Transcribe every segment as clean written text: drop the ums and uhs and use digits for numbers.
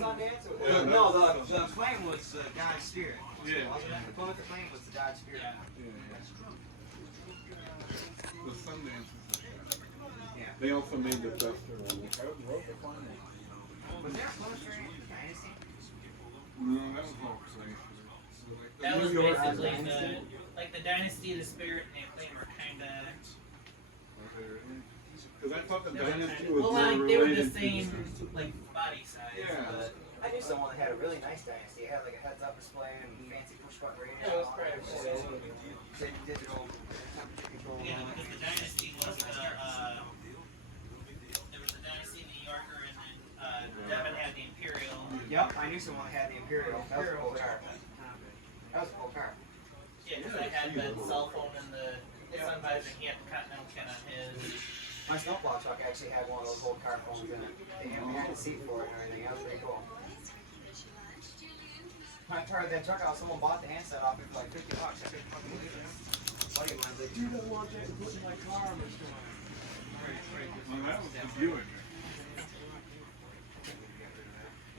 Sundance? Yeah, No, that's- the flame was the God's spirit. Yeah. The Plymouth flame was the God's spirit. Yeah. The Sundance is the shit. Yeah. They also made the Duster one, which I wrote the final. Was there a Plymouth Dynasty? No, that was all crazy. That was New York basically Dynasty. the Dynasty, the Spirit, and the Flame were kind of. Because I thought the Dynasty was Well, more like they were the related to same like body size. Yeah. But I knew someone that had a really nice Dynasty. It had like a heads-up display and fancy push-button radio. Yeah, it was pretty cool. Digital temperature control. yeah, because the Dynasty was the there was the Dynasty New Yorker, and then Devin had the Imperial. Yep, I knew someone that had the Imperial. That was a cool car. That was a cool car. Yeah, because I had the cell phone and the sun visor. He had the Continental Ken on his. My snowplow truck actually had one of those old car phones in it. They had the seat for it and everything. That was pretty cool. When I tried that truck out, someone bought the handset off me for like $50. I couldn't fucking believe it. A buddy of mine's like, dude, I want that to put in my car. I'm just going. Well, that was the Buick.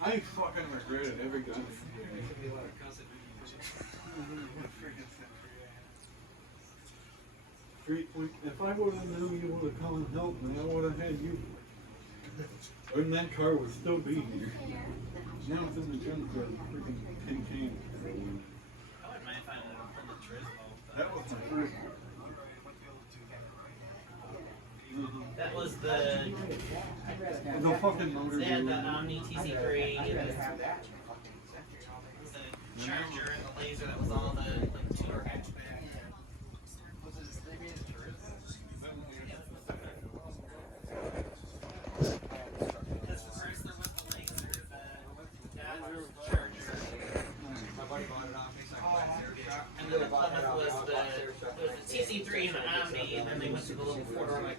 I fucking regret it every goddamn day. If I would have known you would have come and helped me, I would have had you. And that car would still be here. Now it's in the junkyard, freaking tin can. I wouldn't mind finding it from the Turismo. That was my first one. That was the. The fucking motor. They had the Omni TC3, I'd rather the have that. Charger, and the laser. That was all the like 2 hatchback. And then the Plymouth was the TC3 and the Omni, and then they went to the little 4-door like